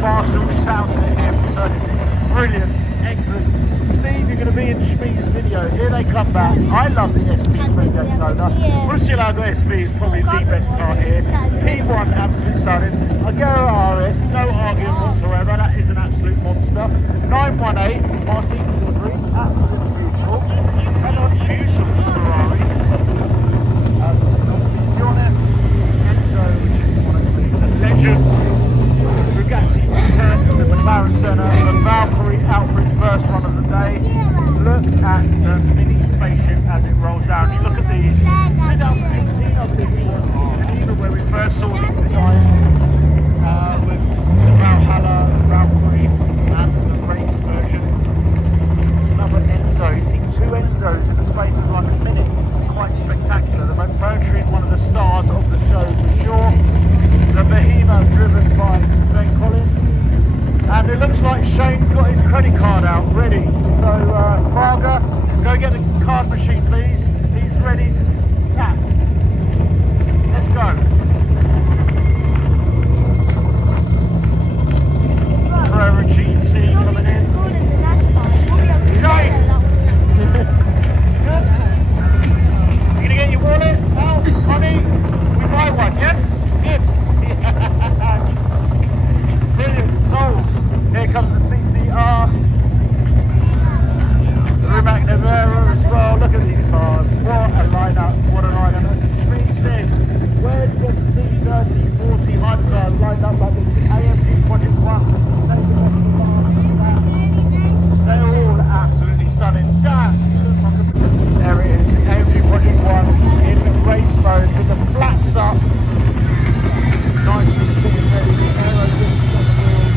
Marshall shouting at him. So brilliant, excellent. Steve, you're going to be in Schmee's video. Here they come back. I love the SV from Daytona. Murcielago SV is probably the best car here. P1 absolutely stunning. Agera RS, no argument whatsoever. That is an absolute monster. 918 Martin delivery, absolutely beautiful. And on choose from Ferrari. Legend, Bugatti first, the McLaren Senna, the Valkyrie out for its first run of the day. Look at the mini spaceship as it rolls down. You look at these, 2018 I believe it was, even where we first saw these designs with the Valhalla, the Valkyrie and the race version. Another Enzo, you see two Enzos in the space of like a minute, quite spectacular. The Mercury is one of the stars of the show for sure. The Behemoth driven by Ben Collins, and it looks like Shane's got his credit card out ready. So Praga, go get the card machine please. He's ready to tap. Let's go. Ferrari GT coming in. Shane! Good? You gonna get your wallet out, honey? We buy one, yes? Good. Brilliant, sold. Here comes the CCR. The Rimac Nevera as well. Look at these cars. What a lineup, what a lineup. As Street said, where do you get to see 30, 40 hypercars lined up like this? AMG Project 1. They're all absolutely stunning. There it is, the AMG Project 1 in race mode with the flaps up. Nicely sitting ready, the aero discs on the wheels.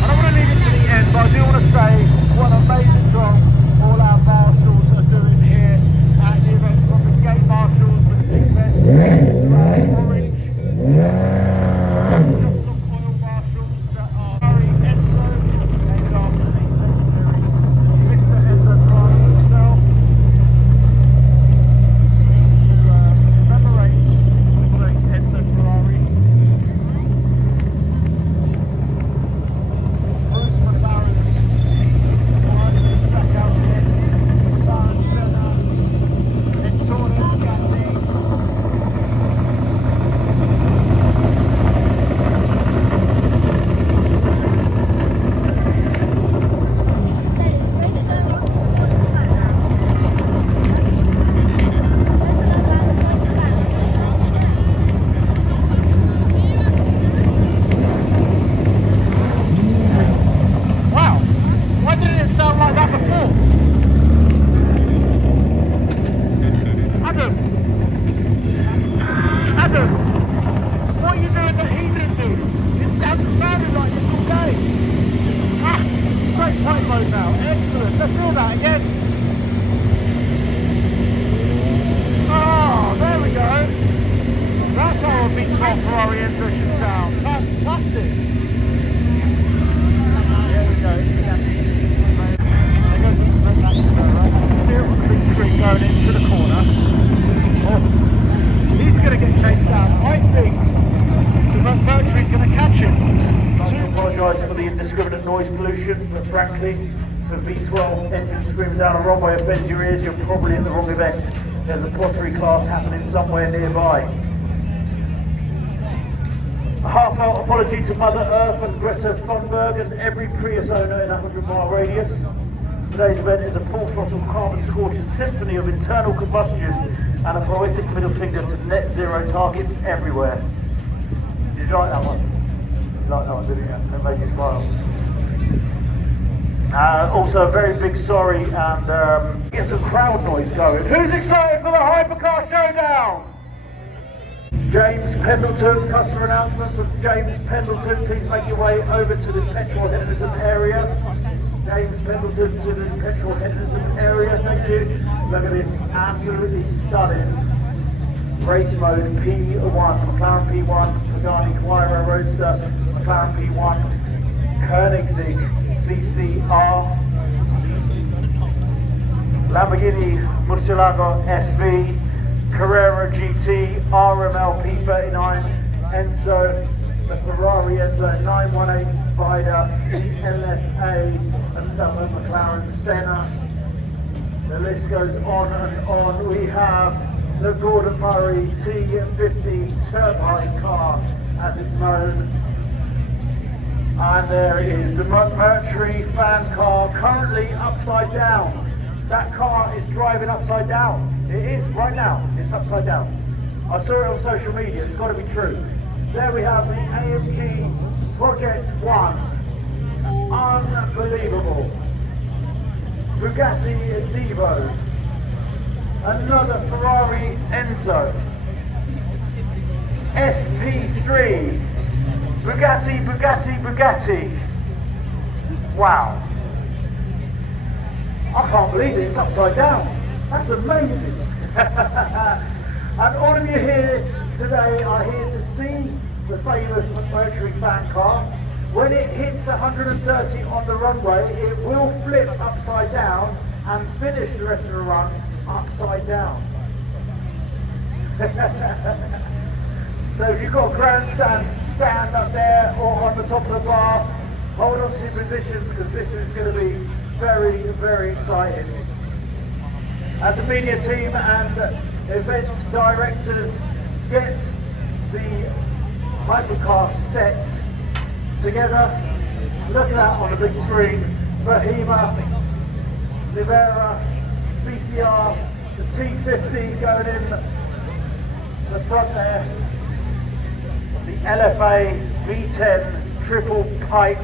I don't want to leave it to the end, but I do want to say what an amazing job all our marshals are doing here at the event, from the gate marshals with the big vest, orange, oil marshals that are Harry Enzo, named after the legendary Mr. Enzo Ferrari himself. Ferrari Enzo should sound. Fantastic! There we go. There goes the big screen going into the corner. Oh, he's going to get chased down. I think the Mercury's going to catch him. I apologise for the indiscriminate noise pollution, but frankly, the V12 engine screaming down a runway offends your ears, you're probably in the wrong event. There's a pottery class happening somewhere nearby. A heartfelt apology to Mother Earth and Greta Thunberg and every Prius owner in a 100-mile radius. Today's event is a full throttle carbon scorching symphony of internal combustion and a poetic middle finger to net zero targets everywhere. Did you like that one? You like that one, didn't you? That made you smile. Also a very big sorry and get some crowd noise going. Who's excited for the Hypercar Showdown? James Pendleton, customer announcement from James Pendleton. Please make your way over to the petrol Henderson area. James Pendleton to the petrol Henderson area, thank you. Look at this absolutely stunning race mode P1, McLaren P1, Pagani Huayra Roadster, McLaren P1, Koenigsegg CCR, Lamborghini Murcielago SV, Carrera GT, RML P39, Enzo, the Ferrari Enzo 918 Spider, the LFA, another McLaren Senna. The list goes on and on. We have the Gordon Murray T50 turbine car, as it's known. And there it is, the Mercury fan car, currently upside down. That car is driving upside down. It is, right now, it's upside down. I saw it on social media, it's got to be true. There we have the AMG Project One. Unbelievable. Bugatti Divo. Another Ferrari Enzo. SP3. Bugatti. Wow. I can't believe it, it's upside down. That's amazing. And all of you here today are here to see the famous Mercury fan car. When it hits 130 on the runway, it will flip upside down and finish the rest of the run upside down. So if you've got a grandstand, stand up there or on the top of the bar, hold on to your positions because this is going to be very, very exciting. As the media team and event directors get the Hypercar set together, look at that on the big screen. Bohema, Rivera, CCR, the T50 going in the front there. The LFA V10 triple pipe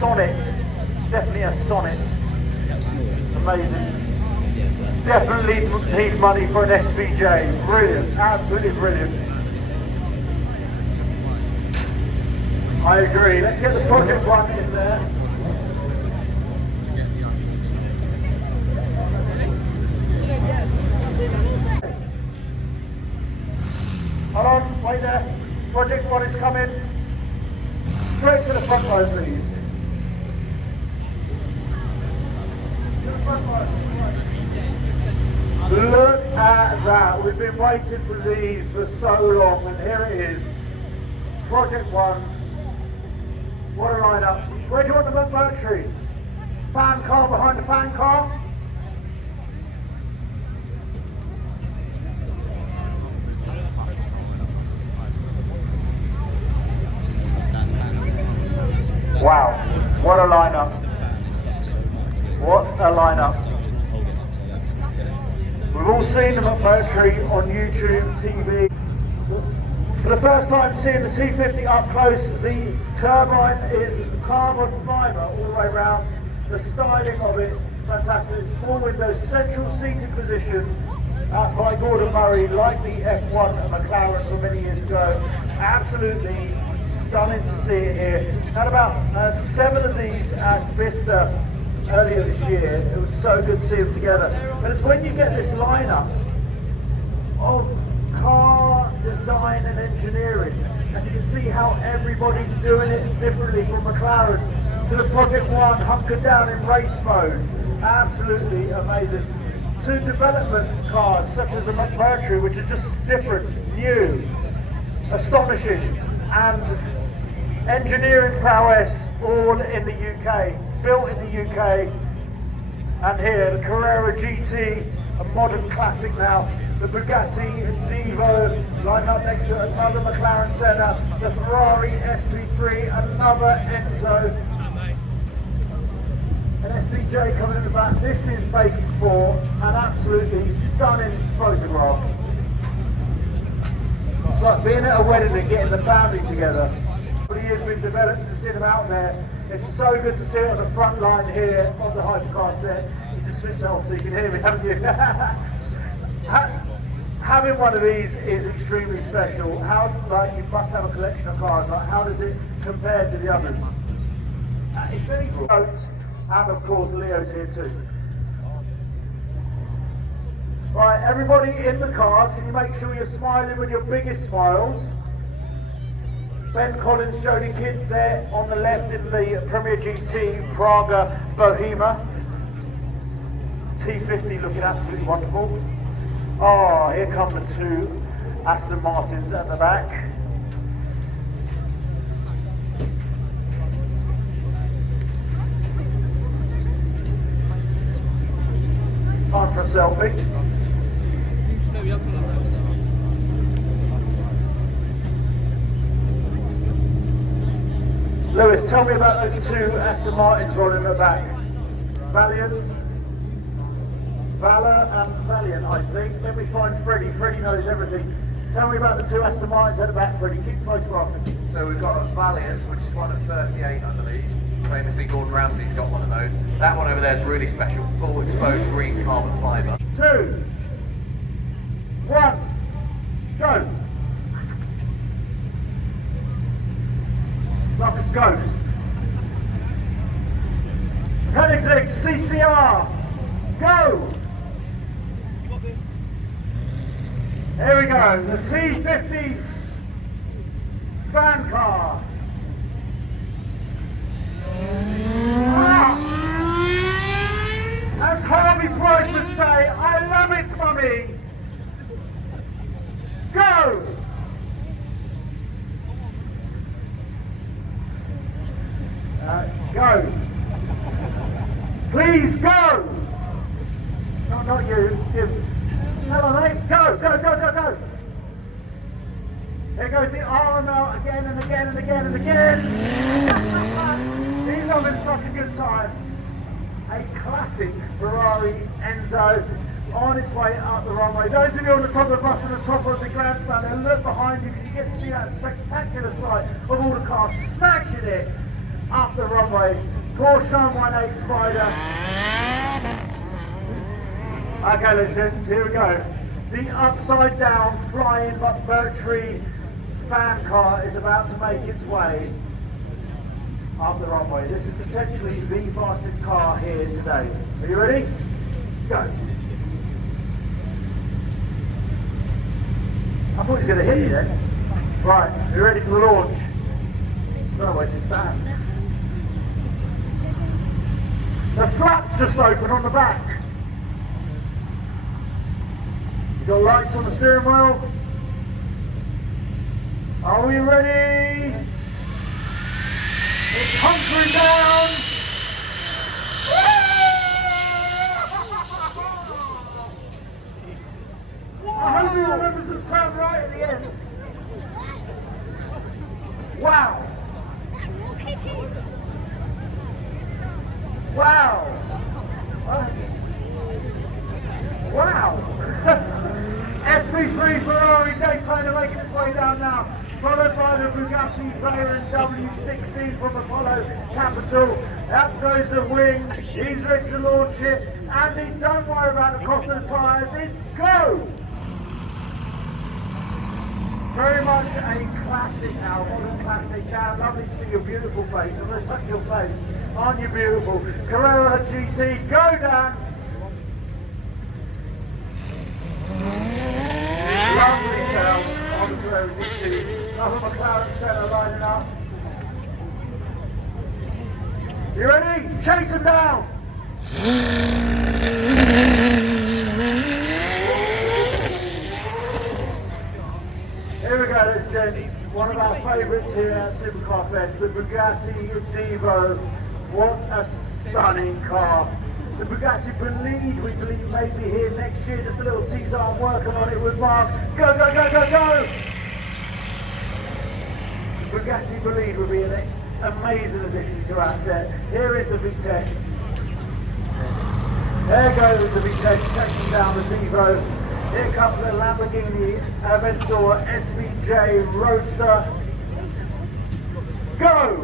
Sonnet, definitely a Sonnet. Amazing. Definitely need money for an SVJ. Brilliant, absolutely brilliant. I agree. Let's get the Project One in there. Hold on, wait there. Project One is coming. Straight to the front row, please. To the front row. Look at that. We've been waiting for these for so long, and here it is. Project One. What a lineup. Where do you want the Mercury? Fan car behind the fan car? Wow, what a lineup. What a lineup. We've all seen them at Mercury on YouTube, TV. For the first time seeing the T50 up close, the turbine is carbon fibre all the way around. The styling of it, fantastic. Small windows, central seating position by Gordon Murray, like the F1 at McLaren from many years ago. Absolutely stunning to see it here. Had about 7 of these at Vista earlier this year. It was so good to see them together. But it's when you get this lineup of car design and engineering, and you can see how everybody's doing it differently, from McLaren to the Project One hunkered down in race mode. Absolutely amazing. To development cars such as the Mercury, which are just different, new, astonishing, and engineering prowess all in the UK, built in the UK. And here the Carrera GT, a modern classic now. The Bugatti Divo lined up next to another McLaren Senna. The Ferrari SP3, another Enzo. An SVJ coming in the back. This is making for an absolutely stunning photograph. It's like being at a wedding and getting the family together. For the years we've developed and seen them out there. It's so good to see it on the front line here of the Hypercar set. You just switched off so you can hear me, haven't you? Having one of these is extremely special. How, like, you must have a collection of cars. Like, how does it compare to the others? It's very good. And of course, Leo's here too. Right, everybody in the cars, can you make sure you're smiling with your biggest smiles? Ben Collins, Jody Kidd there on the left in the Premier GT Praga Bohema. T50 looking absolutely wonderful. Oh, here come the 2 Aston Martins at the back. Time for a selfie. Lewis, tell me about those two Aston Martins rolling in the back. Valiant, Valor and Valiant, I think. Then we find Freddie. Freddie knows everything. Tell me about the two Aston Martins at the back, Freddie. Keep photographing. So we've got a Valiant, which is one of 38, I believe. Famously, Gordon Ramsay's got one of those. That one over there is really special. Full exposed green carbon fibre. 2, 1, go. Like a ghost. Koenigsegg CCR, go! You got this. Here we go, the T50 fan car. As Harvey Price would say, I love it, mummy. Go! Go. Please go. Not you. Hello, mate. Go. Here goes the arm out again and again and again and again. He's having such a good time. A classic Ferrari Enzo on its way up the runway. Those of you on the top of the bus and the top of the grandstand, and look behind you because you get to see that spectacular sight of all the cars smashing it up the runway. Porsche 918 Spider. Okay, legends, here we go. The upside down flying Mercury fan car is about to make its way up the runway. This is potentially the fastest car here today. Are you ready? Go. I thought he was going to hit you then. Right, are you ready for the launch? No, where to stand. The flap's just open on the back. You got lights on the steering wheel. Are we ready? It's hunkering down. I hope he remembers to turn right at the end. Wow. Wow! Wow! SP3 Ferrari Daytona making its way down now, followed by the Bugatti Veyron W16 from Apollo Capital. Up goes the wing, he's ready to launch it. Andy, don't worry about the cost of the tyres, it's go! Very much a classic now, modern classic now. Lovely to see your beautiful face. I'm going to touch your face. Aren't you beautiful? Carrera GT, go down! Lovely sound on the Carrera GT. Another McLaren Senna lining up. You ready? Chase him down! Here we go, ladies and gents. One of our favourites here at Supercar Fest, the Bugatti Divo. What a stunning car. The Bugatti Bolide, we believe, may be here next year. Just a little teaser, I'm working on it with Mark. Go, go, go, go, go! The Bugatti Bolide will be an amazing addition to our set. Here is the Vitesse. There goes the Vitesse, taking down the Divo. Here comes the Lamborghini Aventador SVJ Roadster. Go!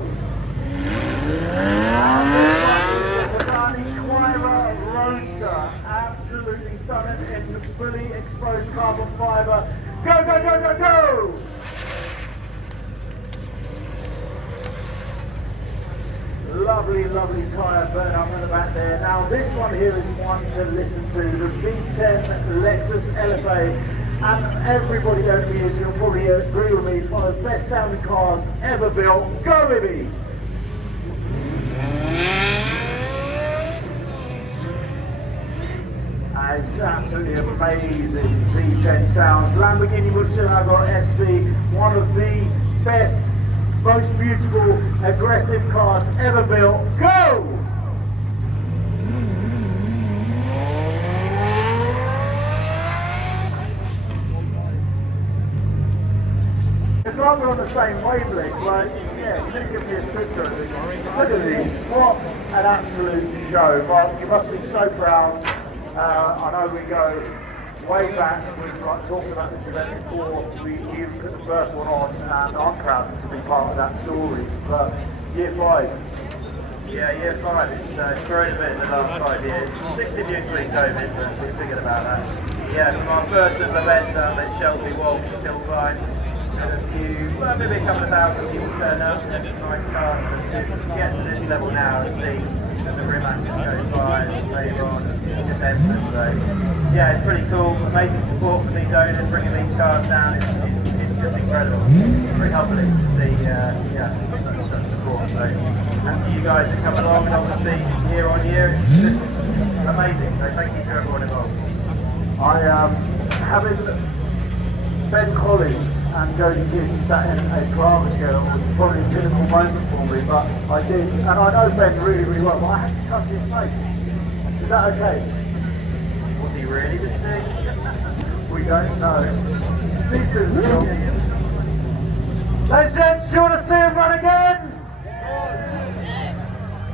Bugatti Quira Roadster, absolutely stunning in fully exposed carbon fibre. Go, go, go, go, go! Lovely, lovely tyre burn up in the back there. Now this one here is one to listen to, the V10 Lexus LFA. And everybody over the years will probably agree with me, it's one of the best sounding cars ever built. Go, Libby! It's absolutely amazing V10 sounds. Lamborghini Murcielago SV, one of the best, most beautiful, aggressive cars ever built. Go! like we're on the same wavelength. Like, yeah, you didn't give me a scripture. Look at this. What an absolute show. Mark, you must be so proud. I know we go way back, and we've like, talked about this event before you put the first one on, and I'm proud to be part of that story. But year 5. Yeah, year 5. It's grown a bit in the last 5 years. 6 of you including COVID, but we're thinking about that. Yeah, from our first little event at Shelby Walsh, still fine. Had a few, well, maybe a couple of thousand people turn up, nice cars. To get to this level now and see that the rim actors go by later on, it's endless. So, yeah, it's pretty cool. Amazing support from these owners, bringing these cars down. It's just incredible. It's pretty humbling to see, such support. So, and to you guys that come along, and obviously year on year, it's just amazing. So, thank you to everyone involved. Having Ben Collins and Jodie Kidd sat in a drama together was probably a pinnacle moment for me, but I did, and I know Ben really, really well, but I had to touch his face. Is that okay? Was he really listening? We don't know. Ladies and gents, you want to see him run again?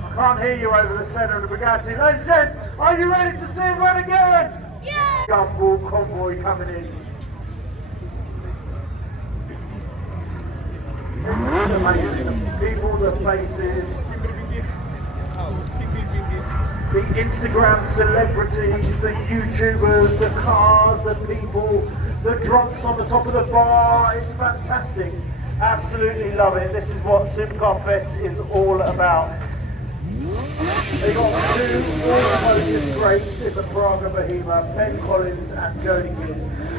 I can't hear you over the centre of the Bugatti. Ladies and gents, are you ready to see him run again? Yeah! Gunball convoy coming in. It's amazing. The people, the faces, the Instagram celebrities, the YouTubers, the cars, the people, the drunks on the top of the bar. It's fantastic. Absolutely love it. This is what Supercar Fest is all about. They got 2 automotive greats in the Praga Behemoth, Ben Collins and Jodie Kidd.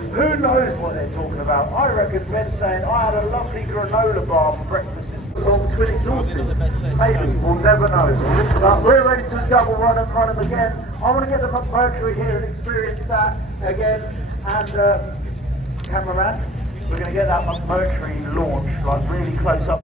Who knows what they're talking about? I reckon Ben saying, I had a lovely granola bar for breakfast this long twin exhausted. Maybe, we'll never know. But we're ready to double run them again. I want to get the Mercury here and experience that again. And cameraman, we're going to get that Mercury launched like really close up.